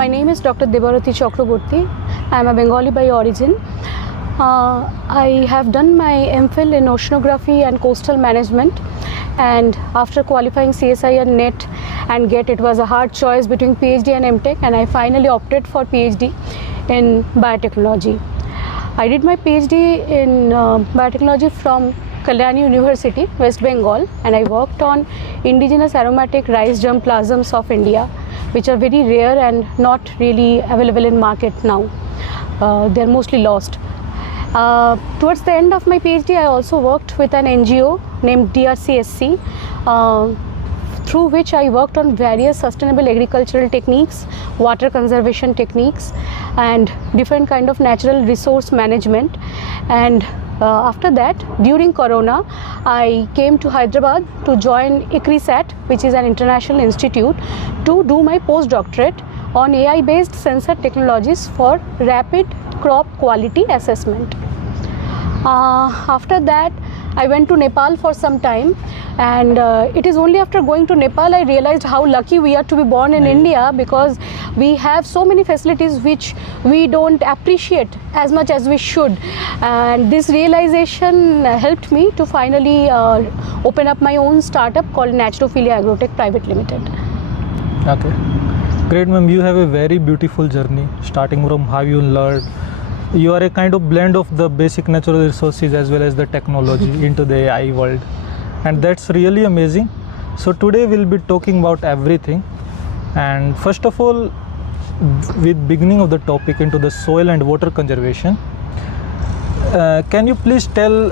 My name is Dr Debarati Chakraborty. I am a Bengali by origin. I have done my MPhil in oceanography and coastal management, and after qualifying CSI and NET and GET, it was a hard choice between PhD and MTech, and I finally opted for PhD in biotechnology. I did my PhD in biotechnology from Kalyani University, West Bengal, and I worked on indigenous aromatic rice germplasms of India, which are very rare and not really available in market now. They are mostly lost. Towards the end of my PhD, I also worked with an NGO named DRCSC, through which I worked on various sustainable agricultural techniques, water conservation techniques, and different kind of natural resource management. And after that, during Corona, I came to Hyderabad to join ICRISAT, which is an international institute, to do my postdoctorate on AI-based sensor technologies for rapid crop quality assessment. After that, I went to Nepal for some time, and it is only after going to Nepal I realized how lucky we are to be born in India, because we have so many facilities which we don't appreciate as much as we should, and this realization helped me to finally open up my own startup called Naturophilia Agritech Pvt. Okay, great ma'am. You have a very beautiful journey, starting from how you learned. You are a kind of blend of the basic natural resources as well as the technology into the AI world, and that's really amazing. So today we'll be talking about everything, and first of all, with beginning of the topic into the soil and water conservation, can you please tell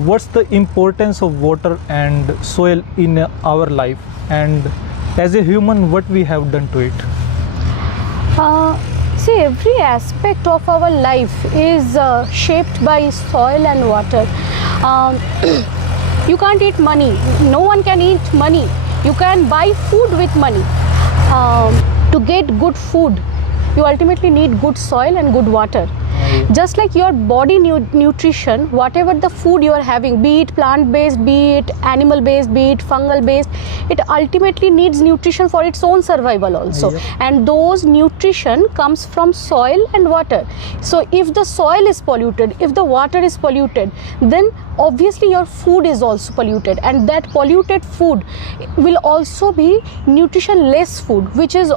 what's the importance of water and soil in our life, and as a human what we have done to it? See, every aspect of our life is shaped by soil and water. You can't eat money. No one can eat money. You can buy food with money. To get good food, you ultimately need good soil and good water. Just like your body nutrition, whatever the food you are having, be it plant-based, be it animal-based, be it fungal-based, it ultimately needs nutrition for its own survival also. And those nutrition comes from soil and water. So if the soil is polluted, if the water is polluted, then obviously your food is also polluted, and that polluted food will also be nutrition-less food, which is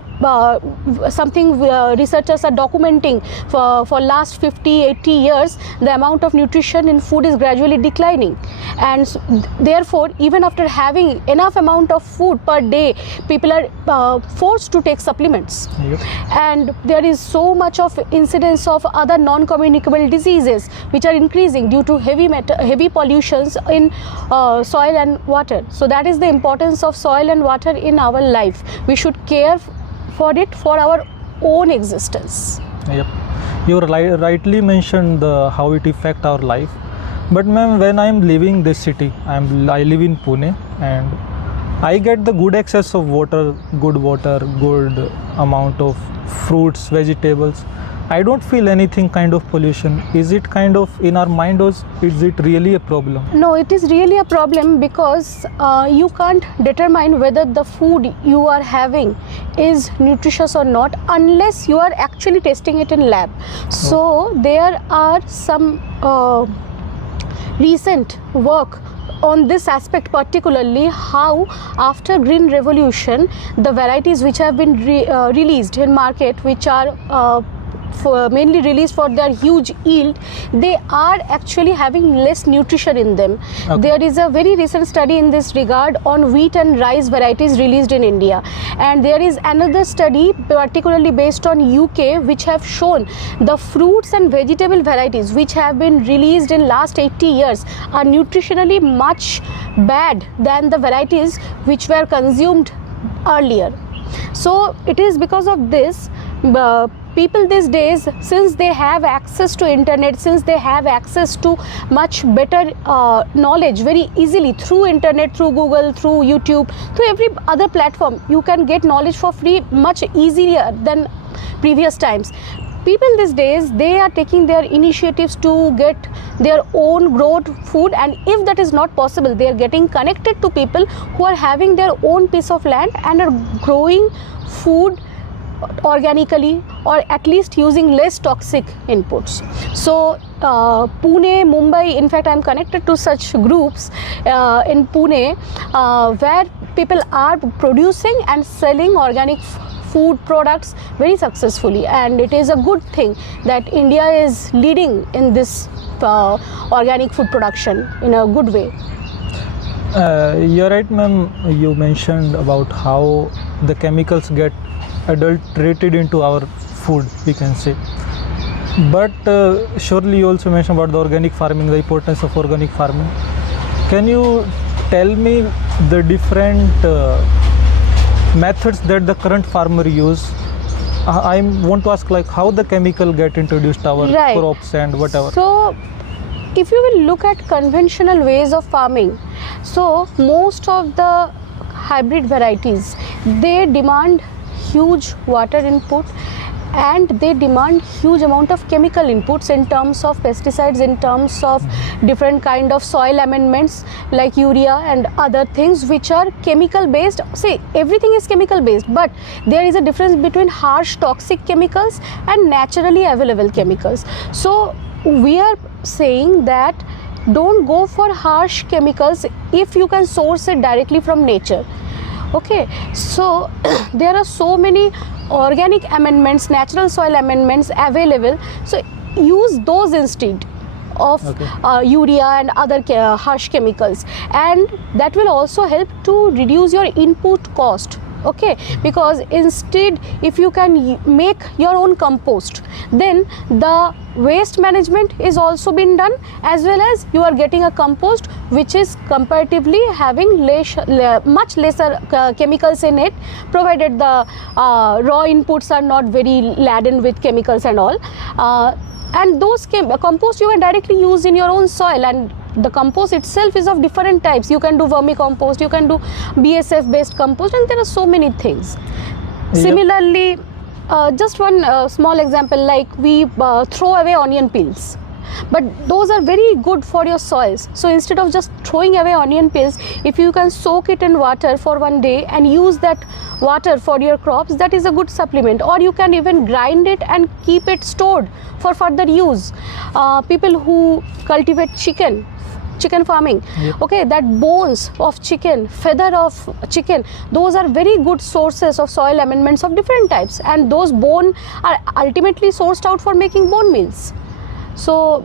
something researchers are documenting for last 50-80 years. The amount of nutrition in food is gradually declining, and therefore even after having enough amount of food per day, people are forced to take supplements. And there is so much of incidence of other non-communicable diseases which are increasing due to heavy pollutions in soil and water. So that is the importance of soil and water in our life. We should care for it for our own existence. Yep, you rightly mentioned how it affects our life. But ma'am, when I am living this city, I live in Pune, and I get the good access of water, good amount of fruits, vegetables. I don't feel anything kind of pollution. Is it kind of in our mind, or is it really a problem? No, it is really a problem, because you can't determine whether the food you are having is nutritious or not unless you are actually testing it in lab. So there are some recent work on this aspect, particularly how after Green Revolution, the varieties which have been released in market, which are mainly released for their huge yield, they are actually having less nutrition in them. There is a very recent study in this regard on wheat and rice varieties released in India, and there is another study particularly based on UK which have shown the fruits and vegetable varieties which have been released in last 80 years are nutritionally much bad than the varieties which were consumed earlier. So it is because of this, people these days, since they have access to internet, since they have access to much better knowledge very easily through internet, through Google, through YouTube, through every other platform, you can get knowledge for free much easier than previous times. People these days, they are taking their initiatives to get their own growth food, and if that is not possible, they are getting connected to people who are having their own piece of land and are growing food organically, or at least using less toxic inputs. So Pune, Mumbai, in fact I am connected to such groups in Pune where people are producing and selling organic food products very successfully, and it is a good thing that India is leading in this organic food production in a good way. You're right, ma'am. You mentioned about how the chemicals get adulterated into our food, we can say. But surely you also mentioned about the organic farming, the importance of organic farming. Can you tell me the different methods that the current farmer use? I want to ask, like, how the chemical get introduced to our crops and whatever. So if you will look at conventional ways of farming, so most of the hybrid varieties, they demand huge water input and they demand huge amount of chemical inputs in terms of pesticides, in terms of different kind of soil amendments like urea and other things which are chemical based. See, everything is chemical based, but there is a difference between harsh toxic chemicals and naturally available chemicals. So we are saying that don't go for harsh chemicals if you can source it directly from nature. Okay, so there are so many organic amendments, natural soil amendments available, so use those instead of urea and other harsh chemicals, and that will also help to reduce your input cost. Okay, because instead if you can make your own compost, then the waste management is also been done, as well as you are getting a compost which is comparatively having much lesser chemicals in it, provided the raw inputs are not very laden with chemicals and all, and those compost you can directly use in your own soil, and the compost itself is of different types. You can do vermicompost, you can do BSF based compost, and there are so many things. Similarly, just one small example, like we throw away onion peels, but those are very good for your soils. So instead of just throwing away onion peels, if you can soak it in water for one day and use that water for your crops, that is a good supplement. Or you can even grind it and keep it stored for further use. People who cultivate chicken farming, okay, that bones of chicken, feather of chicken, those are very good sources of soil amendments of different types, and those bone are ultimately sourced out for making bone meals. So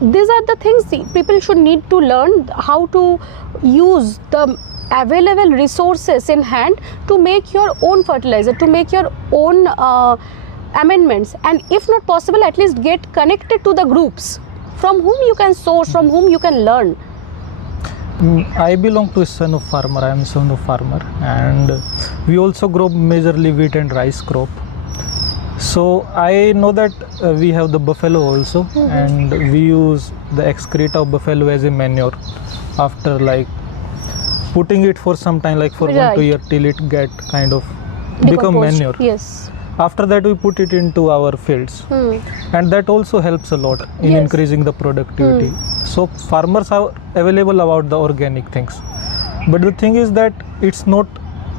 these are the things people should need to learn, how to use the available resources in hand to make your own fertilizer, to make your own amendments, and if not possible, at least get connected to the groups from whom you can source, from whom you can learn. I belong to a son of farmer. I am a son of farmer, and we also grow majorly wheat and rice crop. So I know that we have the buffalo also, and we use the excreta of buffalo as a manure after like putting it for some time, like for 1 to 2 years, till it get kind of become manure. Yes. After that we put it into our fields, and that also helps a lot in increasing the productivity. So farmers are available about the organic things, but the thing is that it's not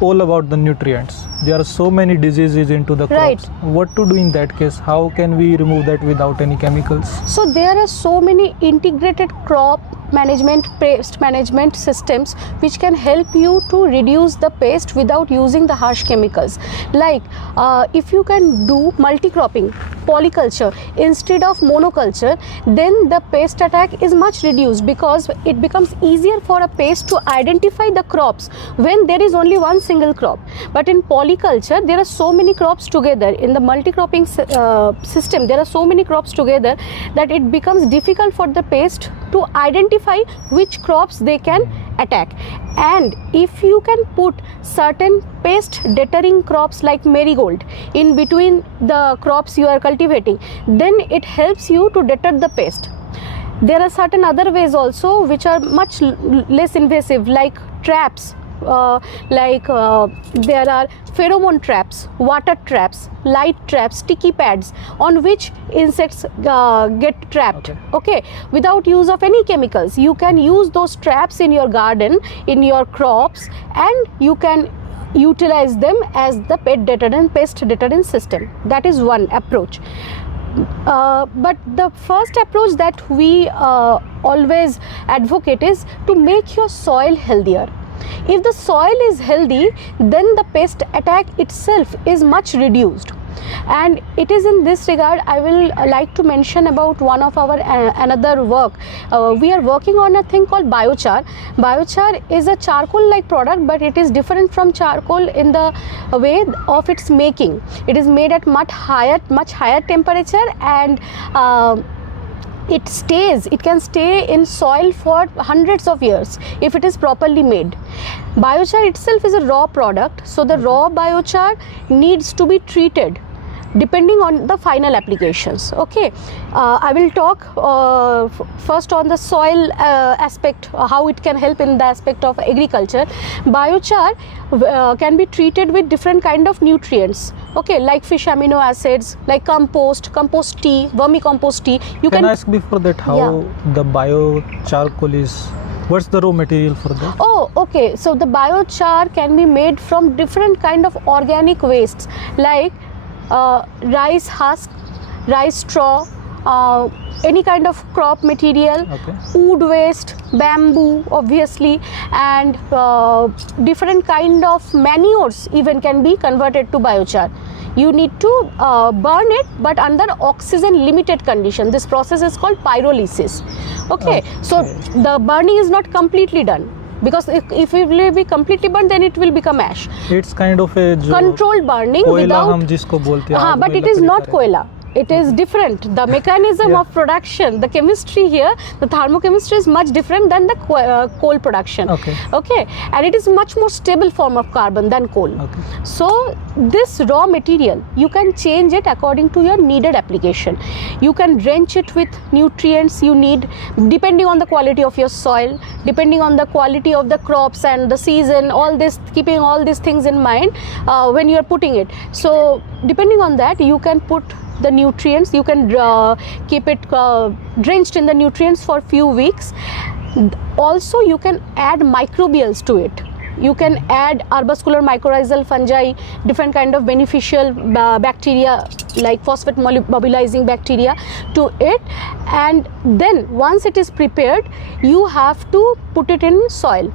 all about the nutrients. There are so many diseases into the crops. What to do in that case? How can we remove that without any chemicals? So there are so many integrated crop management, pest management systems which can help you to reduce the pest without using the harsh chemicals. Like if you can do multi-cropping, polyculture instead of monoculture, then the pest attack is much reduced, because it becomes easier for a pest to identify the crops when there is only one single crop. But in polyculture, there are so many crops together. In the multi-cropping system, there are so many crops together that it becomes difficult for the pest to identify which crops they can attack. And if you can put certain pest deterring crops like marigold in between the crops you are cultivating, then it helps you to deter the pest. There are certain other ways also which are much less invasive, like traps. There are pheromone traps, water traps, light traps, sticky pads on which insects get trapped. Okay, without use of any chemicals. You can use those traps in your garden, in your crops, and you can utilize them as the pest deterrent system. That is one approach. But the first approach that we always advocate is to make your soil healthier. If the soil is healthy, then the pest attack itself is much reduced. And it is in this regard I will like to mention about one of our another work. We are working on a thing called biochar. Biochar is a charcoal like product, but it is different from charcoal in the way of its making. It is made at much higher temperature, and it can stay in soil for hundreds of years if it is properly made. Biochar itself is a raw product, so the raw biochar needs to be treated depending on the final applications. Okay, I will talk first on the soil aspect, how it can help in the aspect of agriculture. Biochar can be treated with different kind of nutrients, okay, like fish amino acids, like compost tea, vermicompost tea. Can I ask before that how the biochar is, what's the raw material for that? Oh, okay, so the biochar can be made from different kind of organic wastes, like rice husk, rice straw, any kind of crop material, wood waste, bamboo obviously, and different kind of manures even can be converted to biochar. You need to burn it, but under oxygen limited condition. This process is called pyrolysis. Okay, so the burning is not completely done, because if it will be completely burned, then it will become ash. It's kind of a controlled burning without, हम जिसको बोलते हैं, but it is not koila. It is different. The mechanism of production, the chemistry here, the thermochemistry is much different than the coal production. Okay, and it is much more stable form of carbon than coal. So this raw material, you can change it according to your needed application. You can drench it with nutrients you need, depending on the quality of your soil, depending on the quality of the crops and the season, all this, keeping all these things in mind when you are putting it. So depending on that, you can put the nutrients, you can keep it drenched in the nutrients for few weeks. Also you can add microbials to it. You can add arbuscular mycorrhizal fungi, different kind of beneficial bacteria like phosphate mobilizing bacteria to it, and then once it is prepared, you have to put it in soil.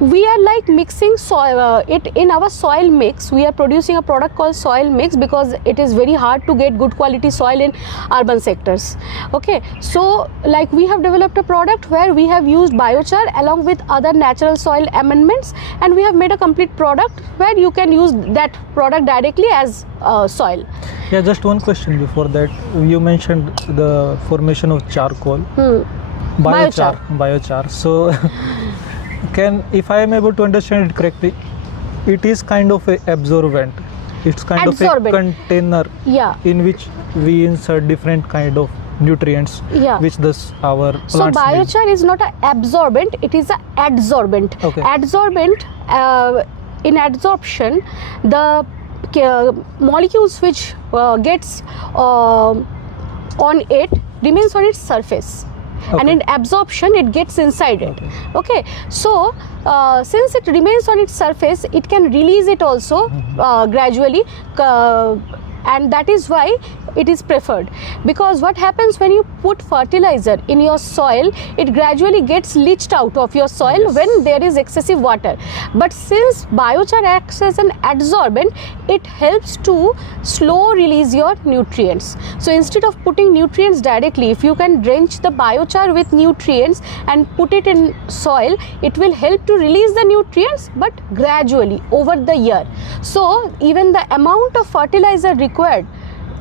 We are like mixing soil, it in our soil mix. We are producing a product called soil mix because it is very hard to get good quality soil in urban sectors. Okay, so like we have developed a product where we have used biochar along with other natural soil amendments, and we have made a complete product where you can use that product directly as soil. Yeah, just one question before that. You mentioned the formation of charcoal. Biochar. So if I am able to understand it correctly, it is kind of a absorbent. It's kind of a container in which we insert different kind of nutrients which our plants So biochar is not an absorbent, it is an adsorbent. Adsorbent, in adsorption, the molecules which gets on it remains on its surface. And in absorption it gets inside it. Okay, so since it remains on its surface, it can release it also gradually, and that is why it is preferred. Because what happens when you put fertilizer in your soil, it gradually gets leached out of your soil when there is excessive water. But since biochar acts as an adsorbent, it helps to slow release your nutrients. So instead of putting nutrients directly, if you can drench the biochar with nutrients and put it in soil, it will help to release the nutrients, but gradually over the year. So even the amount of fertilizer required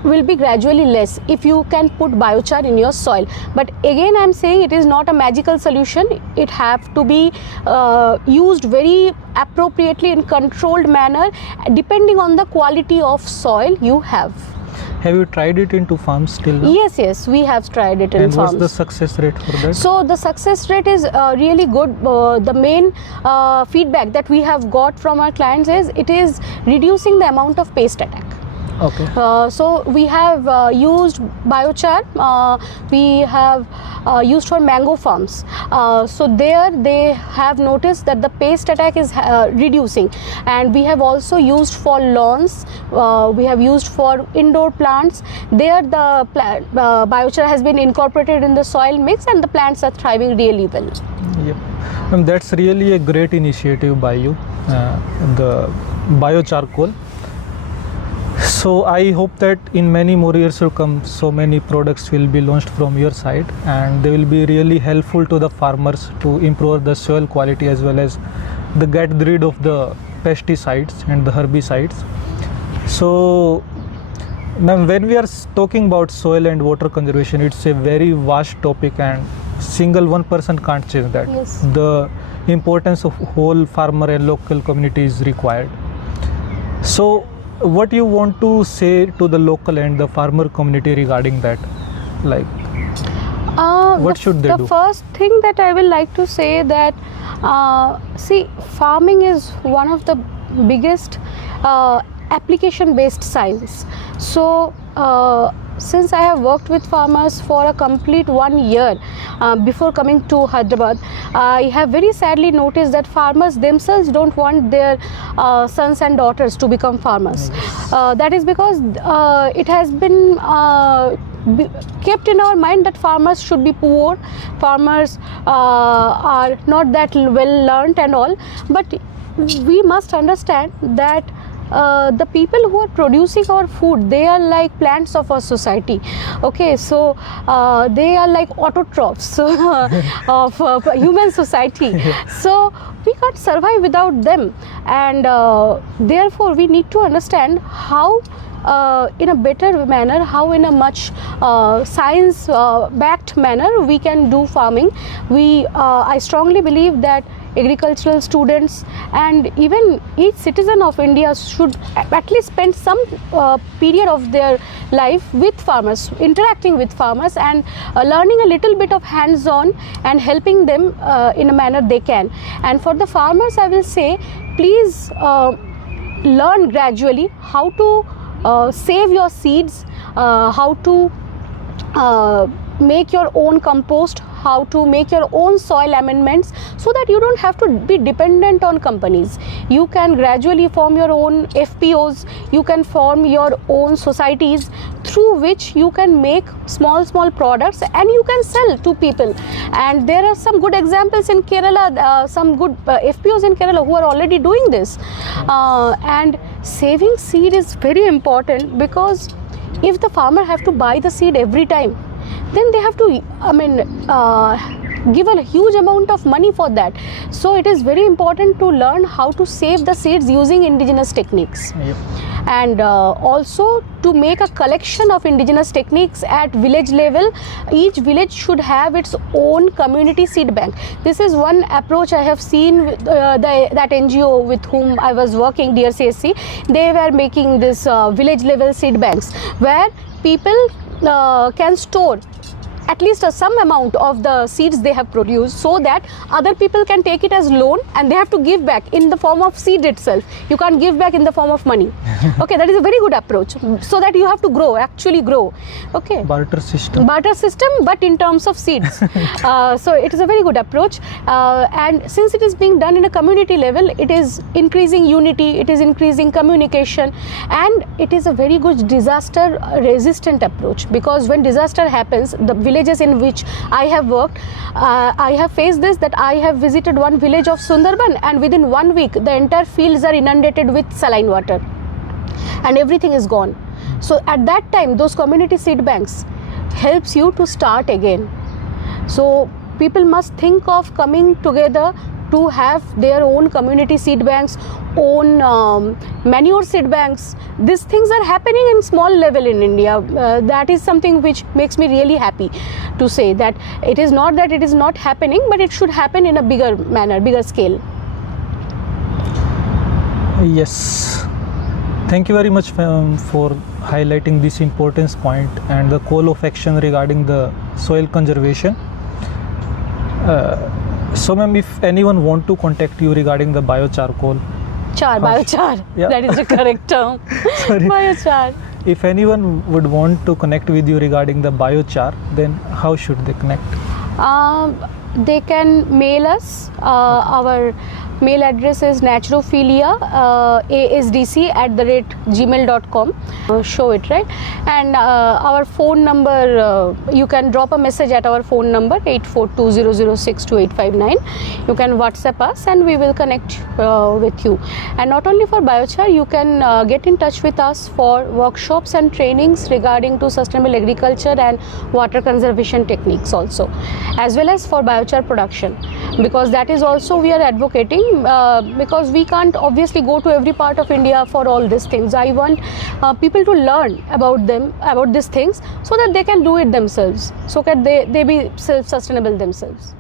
will be gradually less if you can put biochar in your soil. But again I am saying it is not a magical solution. It have to be used very appropriately in controlled manner depending on the quality of soil you have. Have you tried it into farms till now? Yes, we have tried it in farms. And what's the success rate for that? So the success rate is really good. The main feedback that we have got from our clients is it is reducing the amount of pest attack. Okay. So we have used biochar. We have used for mango farms. So there they have noticed that the pest attack is reducing, and we have also used for lawns. We have used for indoor plants. There the biochar has been incorporated in the soil mix, and the plants are thriving really well. Yep. And that's really a great initiative by you, the biocharcoal. So I hope that in many more years to come, so many products will be launched from your side, and they will be really helpful to the farmers to improve the soil quality as well as the get rid of the pesticides and the herbicides. So ma'am, when we are talking about soil and water conservation, it's a very vast topic, and single one person can't change that. Yes. The importance of whole farmer and local community is required. So what you want to say to the local and the farmer community regarding that? Like, what should they do? The first thing that I will like to say that, see, farming is one of the biggest application-based science. So, since I have worked with farmers for a complete 1 year before coming to Hyderabad, I have very sadly noticed that farmers themselves don't want their sons and daughters to become farmers. That is because it has been kept in our mind that farmers should be poor, farmers are not that well learned and all, but we must understand that the people who are producing our food, they are like plants of our society. Okay, so they are like autotrophs of human society. So we can't survive without them, and therefore we need to understand how in a better manner, how in a much science backed manner we can do farming. I strongly believe that agricultural students and even each citizen of India should at least spend some period of their life with farmers, interacting with farmers, and learning a little bit of hands-on and helping them in a manner they can. And for the farmers, I will say, please learn gradually how to save your seeds, how to make your own compost, how to make your own soil amendments, so that you don't have to be dependent on companies. You can gradually form your own FPOs, you can form your own societies through which you can make small products and you can sell to people. And there are some good examples in Kerala, some good FPOs in Kerala who are already doing this. And saving seed is very important, because if the farmer have to buy the seed every time, then they have to give a huge amount of money for that. So it is very important to learn how to save the seeds using indigenous techniques. Yep. And also to make a collection of indigenous techniques at village level. Each village should have its own community seed bank. This is one approach I have seen with that NGO with whom I was working, DRCSC. They were making this village level seed banks where people can store at least some amount of the seeds they have produced, so that other people can take it as loan and they have to give back in the form of seed itself. You can't give back in the form of money. Okay, that is a very good approach, so that you have to grow, actually grow. Okay. Barter system, but in terms of seeds. So it is a very good approach, and since it is being done in a community level, it is increasing unity, it is increasing communication, and it is a very good disaster resistant approach, because when disaster happens, the villages in which I have worked, I have faced this, that I have visited one village of Sundarban, and within 1 week the entire fields are inundated with saline water and everything is gone. So at that time, those community seed banks helps you to start again. So people must think of coming together to have their own community seed banks, own manure seed banks. These things are happening in small level in India. That is something which makes me really happy to say that it is not that it is not happening, but it should happen in a bigger manner, bigger scale. yes. Thank you very much for highlighting this importance point and the call of action regarding the soil conservation. So ma'am, if anyone want to contact you regarding the biochar, Biochar, yeah. that is the correct term. Sorry. Biochar. If anyone would want to connect with you regarding the biochar, then how should they connect? They can mail us. Our mail address is naturophilia@gmail.com. Show it, right? And our phone number, you can drop a message at our phone number 8420062859. You can WhatsApp us and we will connect with you. And not only for biochar, you can get in touch with us for workshops and trainings regarding to sustainable agriculture and water conservation techniques also, as well as for biochar production, because that is also we are advocating, because we can't obviously go to every part of India for all these things. I want people to learn about these things, so that they can do it themselves, so that they be self-sustainable themselves.